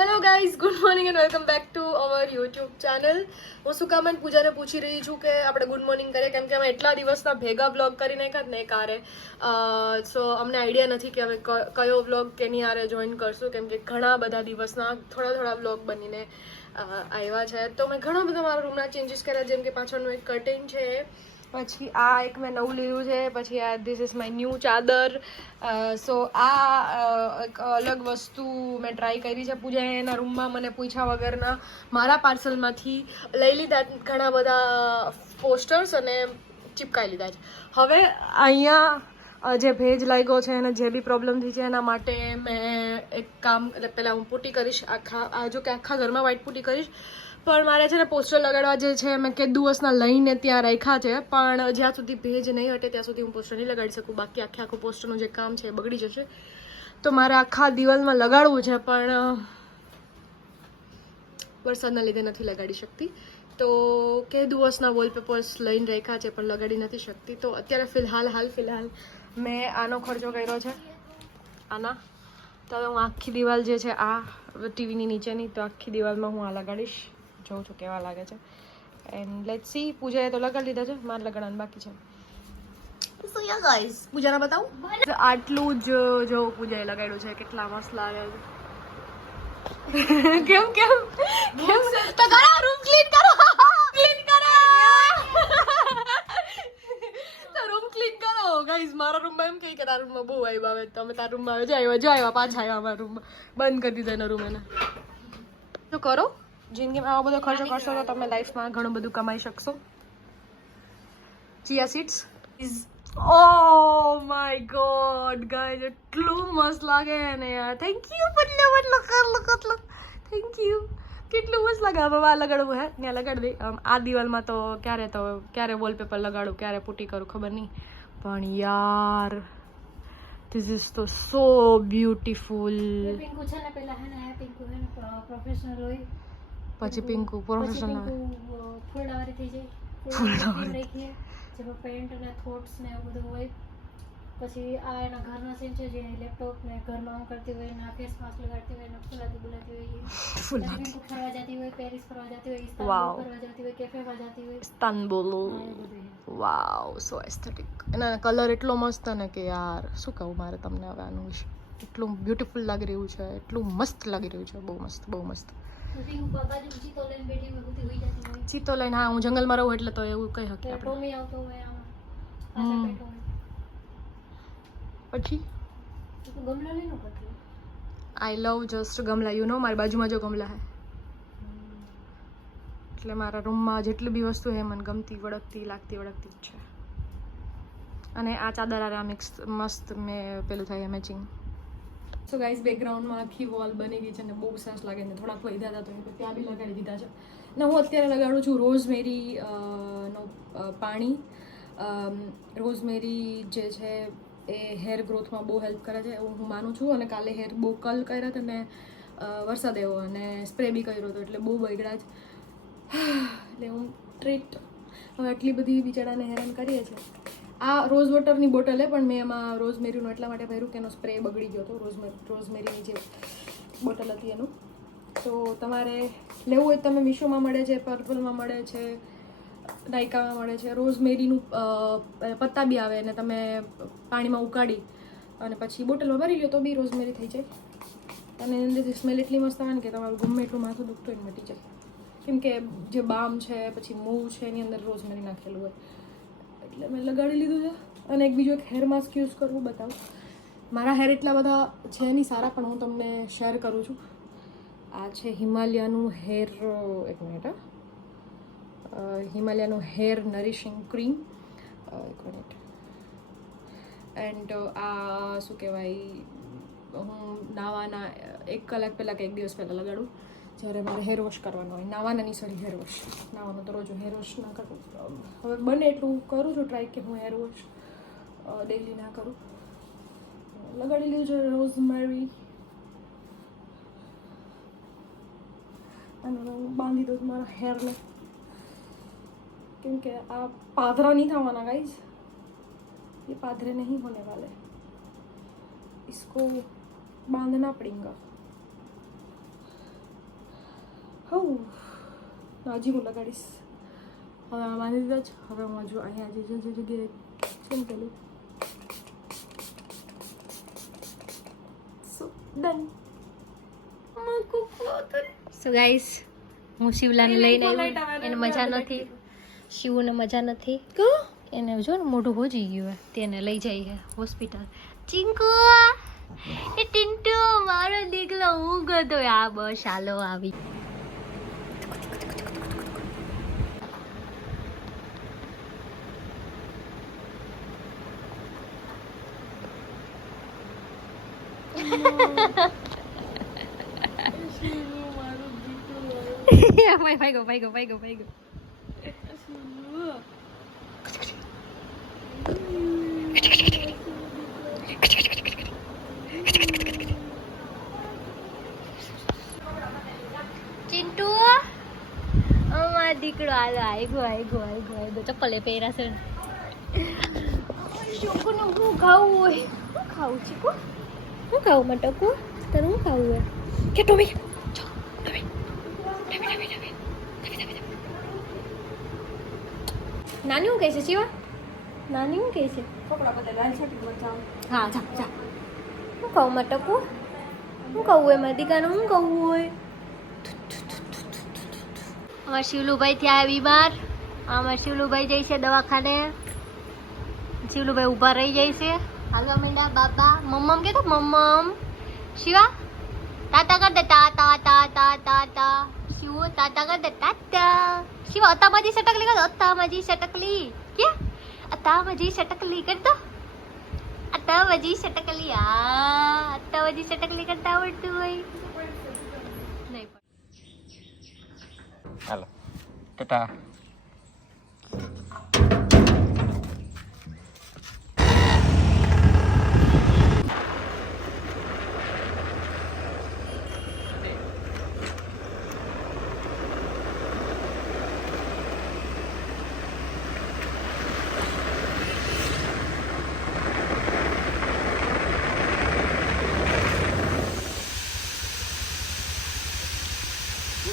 Hello guys, good morning and welcome back to our YouTube channel. હું સુકામન પૂજાને પૂછી રહી છું કે આપણે ગુડ મોર્નિંગ કરીએ, કેમ કે અમે એટલા દિવસના ભેગા વ્લોગ કરી નાખ્યા ને કારે. સો અમને આઈડિયા નથી કે અમે કયો વ્લોગ કેની આરે જોઈન કરશું, કેમ કે ઘણા બધા દિવસના થોડા વ્લોગ બનીને આવ્યા છે. તો મેં ઘણા બધા મારા રૂમના ચેન્જીસ કર્યા, જેમ કે પાછળનું એક કર્ટેન છે, પછી આ એક મેં નવું લીધું છે, પછી આ ધીસ ઇઝ માય ન્યૂ ચાદર. સો આ એક અલગ વસ્તુ મેં ટ્રાય કરી છે. પૂજાએ એના રૂમમાં મને પૂછ્યા વગરના મારા પાર્સલમાંથી લઈ લીધા ઘણા બધા પોસ્ટર્સ અને ચિપકાઈ લીધા છે. હવે અહીંયા જે ભેજ લાગ્યો છે અને જે બી પ્રોબ્લેમ થઈ છે એના માટે મેં એક કામ, એટલે પહેલાં હું પુટ્ટી કરીશ જો કે આખા ઘરમાં વ્હાઈટ પુટ્ટી કરીશ. પણ મારે છે ને પોસ્ટર લગાડવા જે છે મેં કે દિવસના લઈને ત્યાં રાખ્યા છે, પણ જ્યાં સુધી ભેજ નહીં હટે ત્યાં સુધી હું પોસ્ટર નહીં લગાડી શકું. બાકી આખું પોસ્ટરનું જે કામ છે એ બગડી જશે. તો મારે આખા દિવાલમાં લગાડવું છે, પણ વરસાદના લીધે નથી લગાડી શકતી. તો કે દિવસના વોલપેપર્સ લઈને રાખ્યા છે પણ લગાડી નથી શકતી. તો અત્યારે ફિલહાલ મેં આનો ખર્ચો કર્યો છે, આના. તો હવે હું આખી દિવાલ જે છે આ ટીવીની નીચેની, તો આખી દિવાલમાં હું આ લગાડીશ. જોઉં છું કેવા લાગે છે. And let's see. પૂજાએ તો લગાડી દીધા છે, મારે લગાડવાનું બાકી છે. સો યા ગાઈઝ, પૂજાને બતાવું આટલું જ જો પૂજાએ લગાડ્યું છે, કેટલા મસ્ત લાગે છે. કેમ તો કરો, રૂમ ક્લીન કરો તો રૂમ ક્લીન કરો ગાઈઝ. મારા રૂમમાં એમ કહે કે તારા રૂમમાં બહુ વાઇબ આવે, તમે તારા રૂમમાં આવ્યા પાછા આવ્યા અમારા રૂમમાં. બંધ કરી દીધો એનો રૂમ એને. તો કરો, જિંદગીમાં આવો બધો ખર્ચો કરશો તો તમે લાઈફમાં ઘણું બધું કમાઈ શકશો. Chia seeds is oh my god guys, એટલું મસ્ત લાગે ને યાર. થેન્ક યુ બદલો થેન્ક યુ. કેટલું મસ્ત લાગે. હવે આ લગાડવું હે, ત્યાં લગાડી દઈ. આ દિવાલમાં તો ક્યારે વોલપેપર લગાડું, ક્યારે પુટ્ટી કરું ખબર નહીં, પણ યાર ધીસ ઇઝ તો સો બ્યુટીફુલ. પિંકુ છે ને, પેલા હે ને પિંકુ હે ને પ્રોફેશનલ હોય, પછી પિંકુ પ્રોફેશનલ ફૂલડાવાળી થઈ જાય. ફૂલડાવાળી રાખીએ જેમાં પેન્ટ અને થોટ્સ ને એવું બધું હોય. પછી આ એના ઘરના સીન છે, જે લેપટોપ ને ઘરમાં આમ કરતી હોય ને ફેસ માસ્ક લગાડતી હોય ને ફૂલાતી હોય. પિંકુ ફરવા જતી હોય, પેરિસ ફરવા જતી હોય, ઇસ્તાંબુલ ફરવા જતી હોય, કેફેમાં જતી હોય. ઇસ્તાંબુલ, વાવ, સો એસ્થેટિક. એના કલર એટલો મસ્ત ને કે યાર શું કહું મારે તમને હવે આનું વિશે. એટલું બ્યુટીફુલ લાગી રહ્યું છે, એટલું મસ્ત લાગી રહ્યું છે, બહુ મસ્ત. ચીતો લઈને, હા, હું જંગલમાં રહું એટલે તો એવું કહી શકીએ આપણે. પછી આઈ લવ જસ્ટ ગમલા, યુ નો. મારી બાજુમાં જો ગમલા હે, એટલે મારા રૂમમાં જેટલી બી વસ્તુ છે મને ગમતી લાગતી જ છે. અને આ ચાદર આ મિક્સ મસ્ત મેં પેલું થાય મેચિંગ. સો ગાઈઝ, બેકગ્રાઉન્ડમાં આખી વોલ બની ગઈ છે ને બહુ સરસ લાગે છે. થોડાક વધ્યા હતા તો ત્યાં બી લગાડી દીધા છે. ને હું અત્યારે લગાડું છું રોઝમેરી નો પાણી. રોઝમેરી જે છે એ હેર ગ્રોથમાં બહુ હેલ્પ કરે છે એવું હું માનું છું. અને કાલે હેર બહુ કલ કર્યા હતા ને વરસાદ આવ્યો અને સ્પ્રે બી કર્યો હતો, એટલે બહુ બગડ્યા જ. એટલે હું ટ્રીટ હવે આટલી બધી બિચારાને હેરાન કરીએ છીએ. આ રોઝ વોટરની બોટલ પણ મેં એમાં રોઝમેરીનું એટલા માટે ભર્યું કે એનો સ્પ્રે બગડી ગયો હતો. રોઝમેરીની જે બોટલ હતી એનું. તો તમારે લેવું હોય તમે મીશોમાં મળે છે, પર્પલમાં મળે છે, નાયકામાં મળે છે. રોઝમેરીનું પત્તા બી આવે અને તમે પાણીમાં ઉકાળી અને પછી બોટલમાં ભરી લો તો બી રોઝમેરી થઈ જાય. અને એની અંદરથી સ્મેલ એટલી મસ્ત આવે ને કે તમારું ગમે એટલું માથું દુખતું હોય મટી જાય. કેમ કે જે બામ છે પછી મૂવ છે એની અંદર રોઝમેરી નાખેલું હોય. એટલે મેં લગાડી લીધું છે. અને એક બીજું એક હેર માસ્ક યુઝ કરવું બતાવું. મારા હેર એટલા બધા છે નહીં સારા, પણ હું તમને શેર કરું છું. આ છે હિમાલયાનું હેર, એક મિનિટ, હિમાલયાનું હેર નરિશિંગ ક્રીમ, એક મિનિટ. એન્ડ આ શું કહેવાય, હું નાવાના 1 કલાક પહેલાં કે 1 દિવસ પહેલાં લગાડું જ્યારે મારે હેર વોશ કરવાનો હોય. નાવાના નહીં, સોરી, હેર વોશ. નાવાનું તો રોજ હેર વોશ ના કરું. હવે બને એટલું કરું છું ટ્રાય કે હું હેર વોશ ડેઈલી ના કરું. લગાડી લીધું છે રોઝમેરી. અને હું બાંધી દઉં મારા હેરને, કેમ કે આ પાધરા નહીં થવાના ગાઈઝ. ये पादरे नहीं होने वाले, इसको बांधना पड़ेगा. હજી હું લગાડીશ. હવે આ બાંધી દીધા છે. હવે હું હજુ અહીંયા જે જગ્યાએ કેમ પેલું સો ડન. સો ગાઈસ, હું શિવલાને લઈને આવી. એને મજા નથી. શિવને મજા નથી. એને જો ને મોઢું હોજી ગયું તેને લઈ જાય છે હોસ્પિટલ. ચિંકુ એ ટિન્ટુ મારો દીકલો હું ગયો. આ બસ હાલો આવી. ભાઈ ગો. ચિંટુ અમાર દીકરો હાલો આઈ ગો ચપ્પલે પહેર્યા છે. શોકનું હું ખાવું હોય હું ખાવું ચીકુ હું ખાવું મટકુ તને હું ખાવું હોય કે ટોમી નાની હું કહે છે શિવા નાની હું કહે છે હા જા હું ખાવું મટકુ હું ખાવું હોય મારી દીકાનું હું ખાવું હોય. અમાર શિવલુભાઈ થયા બીમાર. અમાર શિવલુભાઈ જાય છે દવાખાને. શિવલુભાઈ ઊભા રહી જાય છે. હાલવા માંડ્યા બાબા. મમ્મમ કે તો મમ્મમ. શિવા તાતા કર દે તા શિવ તાતા કર દે તાતા. શિવા અતામાજી સટકલી કર અતામાજી સટકલી કે અતામાજી સટકલી કર દો. અતામાજી સટકલી અતામાજી સટકલી કરતા આવડતું હોય નહીં. હાલો ટાટા.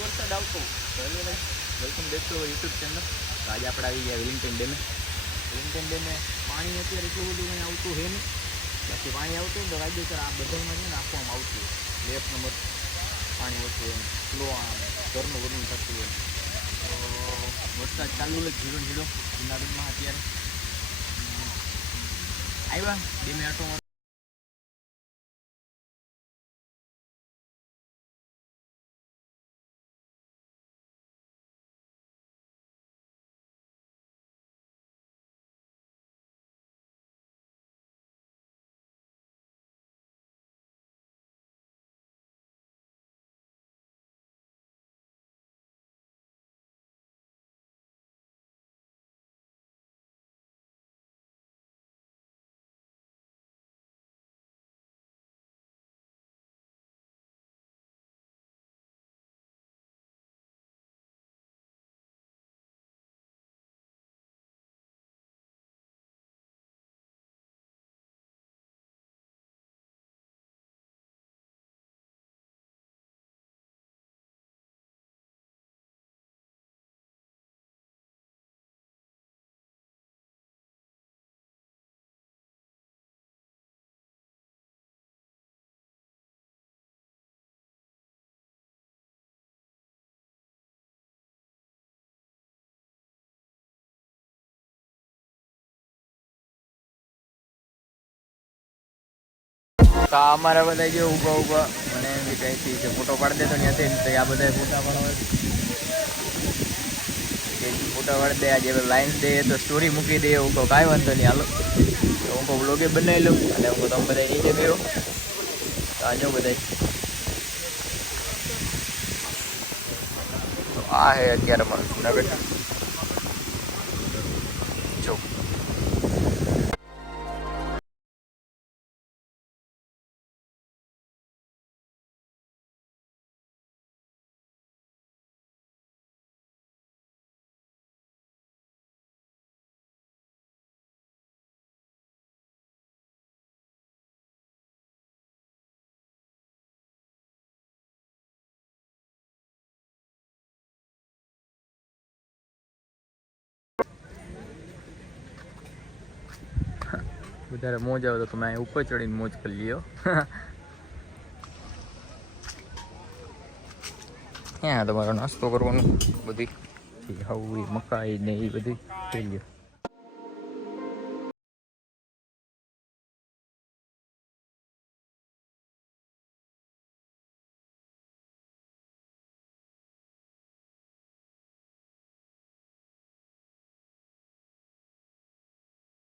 વરસાદ આવતો welcome back to YouTube channel. આજે આપણે આવી ગયા વેલિંગ્ટન ડેમે. વેલિંગ્ટન ડેમે પાણી અત્યારે એટલું બધું કંઈ આવતું છે નહીં. બાકી પાણી આવતું તો કાયદેસર આ બધામાં છે ને આપવામાં આવતું હોય. લેફ્ટ નંબર પાણી ઓછું એમ સ્લો આમ ઘરનું બધું થતું હોય. તો વરસાદ ચાલુ જ ઝીરો જુનાગઢમાં અત્યારે આવ્યા ડેમે આટો. તો અમારા બધા જે ઊભા મને એમ કે કંઈથી જે ફોટો પાડી દેતો ત્યાંથી તો આ બધા ફોટા પાડવા ફોટા પાડી દે. આજે લાઈન દે તો સ્ટોરી મૂકી દે. હું કહું કાંઈ વાંધો નહીં હાલો. તો હું કહું બ્લોગે બનાવી લઉં અને હું કહું તમે બધા નીચે ગયો તો આ જો બધા તો આ હે અત્યારે અમારું જુનાગઢ. વધારે મોજ આવે તો તમે અહીંયા ઉપર ચડીને મોજ કરી લ્યો. ત્યાં તમારો નાસ્તો કરવાનો બધી હવે મકાઈ ને એ બધી થઈ ગયો.